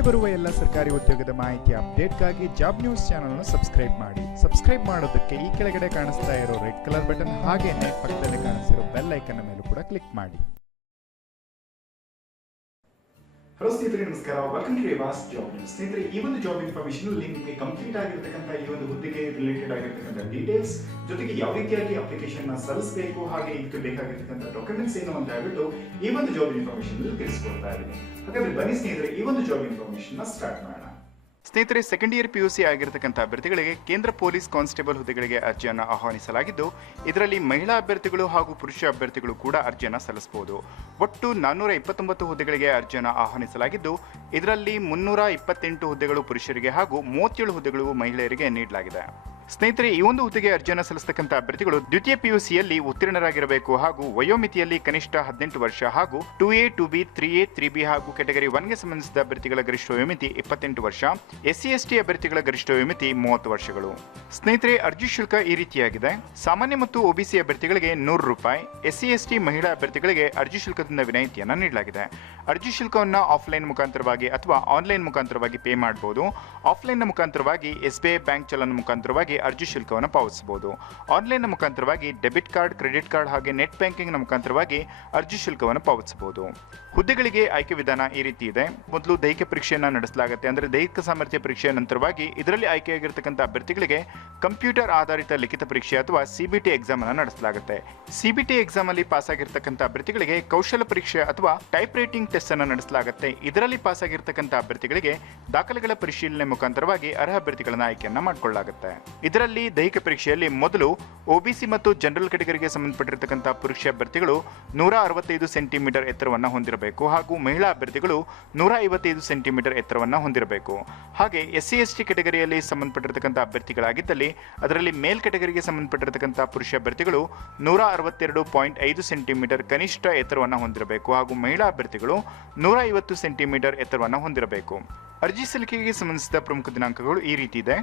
ಮುಂದೆ ಬರುವ ಎಲ್ಲ ಸರ್ಕಾರಿ ಉದ್ಯೋಗದ ಮಾಹಿತಿ ಅಪ್ಡೇಟ್ಗಾಗಿ ಜಾಬ್ ನ್ಯೂಸ್ ಚಾನಲ್ ಅನ್ನು ಸಬ್ಸ್ಕ್ರೈಬ್ ಮಾಡಿ. ಸಬ್ಸ್ಕ್ರೈಬ್ ಮಾಡೋದಕ್ಕೆ ಈ ಕೆಳಗಡೆ ಕಾಣಿಸ್ತಾ ಇರೋ ರೆಡ್ ಕಲರ್ ಬಟನ್ ಹಾಗೇನೆ ಪಕ್ಕದಲ್ಲಿ ಕಾಣಿಸ್ತಿರೋ ಬೆಲ್ ಐಕನ್ ಮೇಲೂ ಕೂಡ ಕ್ಲಿಕ್ ಮಾಡಿ. ಹಲೋ ಸ್ನೇಹಿತರೆ, ನಮಸ್ಕಾರ. ವೆಲ್ಕಮ್ ಟು ವಾಸ್ ಜಾಬ್ ಸ್ನೇಹಿತರೆ, ಈ ಒಂದು ಜಾಬ್ ಇನ್ಫಾರ್ಮೇಶನ್ ಅಲ್ಲಿ ನಿಮಗೆ ಕಂಪ್ಲೀಟ್ ಆಗಿರ್ತಕ್ಕಂಥ ಈ ಒಂದು ಹುದ್ದೆಗೆ ರಿಲೇಟೆಡ್ ಆಗಿರ್ತಕ್ಕಂಥ ಡೀಟೇಲ್ಸ್ ಜೊತೆಗೆ ಯಾವ ರೀತಿಯಾಗಿ ಅಪ್ಲಿಕೇಶನ್ನ ಸಲ್ಲಿಸಬೇಕು, ಹಾಗೆ ಇದಕ್ಕೆ ಬೇಕಾಗಿರ್ತಕ್ಕಂಥ ಡಾಕ್ಯುಮೆಂಟ್ಸ್ ಏನು ಅಂತ ಹೇಳ್ಬಿಟ್ಟು ಈ ಒಂದು ಜಾಬ್ ಇನ್ಫಾರ್ಮೇಶನ್ ಅಲ್ಲಿ ತಿಳಿಸ್ಕೊಡ್ತಾ ಇದ್ದೀನಿ. ಹಾಗಾದ್ರೆ ಬನ್ನಿ ಸ್ನೇಹಿತರೆ, ಈ ಒಂದು ಜಾಬ್ ಇನ್ಫಾರ್ಮೇಶನ್ನ ಸ್ಟಾರ್ಟ್ ಮಾಡೋಣ. ಸ್ನೇಹಿತರೆ ಸೆಕೆಂಡ್ ಇಯರ್ ಪಿಯುಸಿ ಆಗಿರತಕ್ಕಂಥ ಅಭ್ಯರ್ಥಿಗಳಿಗೆ ಕೇಂದ್ರ ಪೊಲೀಸ್ ಕಾನ್ಸ್ಟೇಬಲ್ ಹುದ್ದೆಗಳಿಗೆ ಅರ್ಜಿಯನ್ನು ಆಹ್ವಾನಿಸಲಾಗಿದ್ದು, ಇದರಲ್ಲಿ ಮಹಿಳಾ ಅಭ್ಯರ್ಥಿಗಳು ಹಾಗೂ ಪುರುಷ ಅಭ್ಯರ್ಥಿಗಳು ಕೂಡ ಅರ್ಜಿಯನ್ನು ಸಲ್ಲಿಸಬಹುದು. ಒಟ್ಟು ನಾನ್ನೂರ ಇಪ್ಪತ್ತೊಂಬತ್ತು ಹುದ್ದೆಗಳಿಗೆ ಅರ್ಜಿಯನ್ನು ಆಹ್ವಾನಿಸಲಾಗಿದ್ದು, ಇದರಲ್ಲಿ ಮುನ್ನೂರ ಇಪ್ಪತ್ತೆಂಟು ಹುದ್ದೆಗಳು ಪುರುಷರಿಗೆ ಹಾಗೂ ಮೂವತ್ತೇಳು ಹುದ್ದೆಗಳು ಮಹಿಳೆಯರಿಗೆ ನೀಡಲಾಗಿದೆ. ಸ್ನೇಹಿತರೆ, ಈ ಒಂದು ಹುದ್ದೆಗೆ ಅರ್ಜಿಯನ್ನು ಸಲ್ಲಿಸತಕ್ಕಂಥ ಅಭ್ಯರ್ಥಿಗಳು ದ್ವಿತೀಯ ಪಿಯುಸಿಯಲ್ಲಿ ಉತ್ತೀರ್ಣರಾಗಿರಬೇಕು ಹಾಗೂ ವಯೋಮಿತಿಯಲ್ಲಿ ಕನಿಷ್ಠ ಹದಿನೆಂಟು ವರ್ಷ ಹಾಗೂ two A two B three A three B ಹಾಗೂ ಕೆಟಗರಿ ಒನ್ಗೆ ಸಂಬಂಧಿಸಿದ ಅಭ್ಯರ್ಥಿಗಳ ಗರಿಷ್ಠ ವಯೋಮಿತಿ ಇಪ್ಪತ್ತೆಂಟು ವರ್ಷ ಎಸ್ಸಿ ಎಸ್ಟಿ ಅಭ್ಯರ್ಥಿಗಳ ಗರಿಷ್ಠ ವಯೋಮಿತಿ ಮೂವತ್ತು ವರ್ಷಗಳು. ಸ್ನೇಹಿತರೆ, ಅರ್ಜಿ ಶುಲ್ಕ ಈ ರೀತಿಯಾಗಿದೆ. ಸಾಮಾನ್ಯ ಮತ್ತು ಒಬಿಸಿ ಅಭ್ಯರ್ಥಿಗಳಿಗೆ ನೂರು ರೂಪಾಯಿ ಎಸ್ಸಿ ಎಸ್ಟಿ ಮಹಿಳಾ ಅಭ್ಯರ್ಥಿಗಳಿಗೆ ಅರ್ಜಿ ಶುಲ್ಕದಿಂದ ವಿನಾಯಿತಿಯನ್ನು ನೀಡಲಾಗಿದೆ. ಅರ್ಜಿ ಶುಲ್ಕವನ್ನು ಆಫ್ಲೈನ್ ಮುಖಾಂತರವಾಗಿ ಅಥವಾ ಆನ್ಲೈನ್ ಮುಖಾಂತರವಾಗಿ ಪೇ ಮಾಡಬಹುದು. ಆಫ್ಲೈನ್ನ ಮುಖಾಂತರವಾಗಿ S B I bank challan ಮುಖಾಂತರವಾಗಿ ಅರ್ಜಿ ಶುಲ್ಕವನ್ನು ಪಾವತಿಸಬಹುದು. ಆನ್ಲೈನ್ ಮುಖಾಂತರವಾಗಿ ಡೆಬಿಟ್ ಕಾರ್ಡ್ ಕ್ರೆಡಿಟ್ ಕಾರ್ಡ್ ಹಾಗೆ ನೆಟ್ ಬ್ಯಾಂಕಿಂಗ್ನ ಮುಖಾಂತರವಾಗಿ ಅರ್ಜಿ ಶುಲ್ಕವನ್ನು ಪಾವತಿಸಬಹುದು. ಹುದ್ದೆಗಳಿಗೆ ಆಯ್ಕೆ ವಿಧಾನ ಈ ರೀತಿ ಇದೆ. ಮೊದಲು ದೈಹಿಕ ಪರೀಕ್ಷೆಯನ್ನು ನಡೆಸಲಾಗುತ್ತೆ. ಅಂದರೆ ದೈಹಿಕ ಸಾಮರ್ಥ್ಯ ಪರೀಕ್ಷೆಯ ನಂತರವಾಗಿ ಇದರಲ್ಲಿ ಆಯ್ಕೆಯಾಗಿರ್ತಕ್ಕಂಥ ಅಭ್ಯರ್ಥಿಗಳಿಗೆ ಕಂಪ್ಯೂಟರ್ ಆಧಾರಿತ ಲಿಖಿತ ಪರೀಕ್ಷೆ ಅಥವಾ ಸಿಬಿಟಿ ಎಕ್ಸಾಮ್ ಅನ್ನು ನಡೆಸಲಾಗುತ್ತೆ. ಸಿಬಿಟಿ ಎಕ್ಸಾಮ್ ಅಲ್ಲಿ ಪಾಸ್ ಆಗಿರ್ತಕ್ಕಂಥ ಅಭ್ಯರ್ಥಿಗಳಿಗೆ ಕೌಶಲ ಪರೀಕ್ಷೆ ಅಥವಾ ಟೈಪ್ ರೈಟಿಂಗ್ ಟೆಸ್ಟ್ ಅನ್ನು ನಡೆಸಲಾಗುತ್ತೆ. ಇದರಲ್ಲಿ ಪಾಸ್ ಆಗಿರ್ತಕ್ಕಂಥ ಅಭ್ಯರ್ಥಿಗಳಿಗೆ ದಾಖಲೆಗಳ ಪರಿಶೀಲನೆ ಮುಖಾಂತರವಾಗಿ ಅರ್ಹ ಅಭ್ಯರ್ಥಿಗಳನ್ನು ಆಯ್ಕೆಯನ್ನು ಮಾಡಿಕೊಳ್ಳಲಾಗುತ್ತೆ. ಇದರಲ್ಲಿ ದೈಹಿಕ ಪರೀಕ್ಷೆಯಲ್ಲಿ ಮೊದಲು ಒಬಿಸಿ ಮತ್ತು ಜನರಲ್ ಕೆಟಗರಿಗೆ ಸಂಬಂಧಪಟ್ಟಿರತಕ್ಕಂಥ ಪುರುಷ ಅಭ್ಯರ್ಥಿಗಳು ನೂರ ಅರವತ್ತೈದು ಸೆಂಟಿಮೀಟರ್ ಎತ್ತರವನ್ನು ಹೊಂದಿರಬೇಕು ಹಾಗೂ ಮಹಿಳಾ ಅಭ್ಯರ್ಥಿಗಳು ನೂರ ಐವತ್ತೈದು ಸೆಂಟಿಮೀಟರ್ ಎತ್ತರವನ್ನು ಹೊಂದಿರಬೇಕು. ಹಾಗೆ ಎಸ್ ಸಿ ಎಸ್ ಟಿ ಕೆಟಗರಿಯಲ್ಲಿ ಸಂಬಂಧಪಟ್ಟಿರತಕ್ಕಂಥ ಅಭ್ಯರ್ಥಿಗಳಾಗಿದ್ದಲ್ಲಿ ಅದರಲ್ಲಿ ಮೇಲ್ ಕೆಟಗರಿಗೆ ಸಂಬಂಧಪಟ್ಟಿರತಕ್ಕಂಥ ಪುರುಷ ಅಭ್ಯರ್ಥಿಗಳು ನೂರ ಅರವತ್ತೆರಡು ಪಾಯಿಂಟ್ ಐದು ಸೆಂಟಿಮೀಟರ್ ಕನಿಷ್ಠ ಎತ್ತರವನ್ನು ಹೊಂದಿರಬೇಕು ಹಾಗೂ ಮಹಿಳಾ ಅಭ್ಯರ್ಥಿಗಳು ನೂರ ಐವತ್ತು ಸೆಂಟಿಮೀಟರ್ ಎತ್ತರವನ್ನು ಹೊಂದಿರಬೇಕು. ಅರ್ಜಿ ಸಲ್ಲಿಕೆಗೆ ಸಂಬಂಧಿಸಿದ ಪ್ರಮುಖ ದಿನಾಂಕಗಳು ಈ ರೀತಿ ಇದೆ.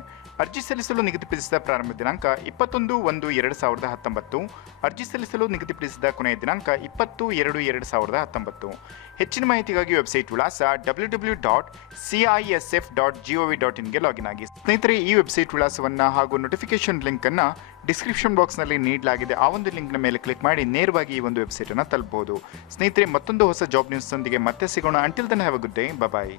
ಅರ್ಜಿ ಸಲ್ಲಿಸಲು ನಿಗದಿಪಡಿಸಿದ ಪ್ರಾರಂಭ ದಿನಾಂಕ ಇಪ್ಪತ್ತೊಂದು ಒಂದು ಎರಡು ಸಾವಿರದ ಹತ್ತೊಂಬತ್ತು. ಅರ್ಜಿ ಸಲ್ಲಿಸಲು ನಿಗದಿಪಡಿಸಿದ ಕೊನೆಯ ದಿನಾಂಕ ಇಪ್ಪತ್ತು ಎರಡು ಎರಡು ಸಾವಿರದ ಹತ್ತೊಂಬತ್ತು. ಹೆಚ್ಚಿನ ಮಾಹಿತಿಗಾಗಿ ವೆಬ್ಸೈಟ್ ವಿಳಾಸ W W dot C F dot G dot ಇನ್ಗೆ login ಆಗಿ. ಸ್ನೇಹಿತರೆ, ಈ ವೆಬ್ಸೈಟ್ ವಿಳಾಸವನ್ನು ಹಾಗೂ ನೋಟಿಫಿಕೇಶನ್ ಲಿಂಕನ್ನು ಡಿಸ್ಕ್ರಿಪ್ಷನ್ ಬಾಕ್ಸ್ನಲ್ಲಿ ನೀಡಲಾಗಿದೆ. ಆ ಒಂದು ಲಿಂಕ್ನ ಮೇಲೆ ಕ್ಲಿಕ್ ಮಾಡಿ ನೇರವಾಗಿ ಈ ಒಂದು ವೆಬ್ಸೈಟನ್ನು ತಲುಪಬಹುದು ಸ್ನೇಹಿತರೆ, ಮತ್ತೊಂದು ಹೊಸ ಜಾಬ್ ನ್ಯೂಸ್ ಒಂದಿಗೆ ಮತ್ತೆ ಸಿಗೋಣ. Until then have a good day bye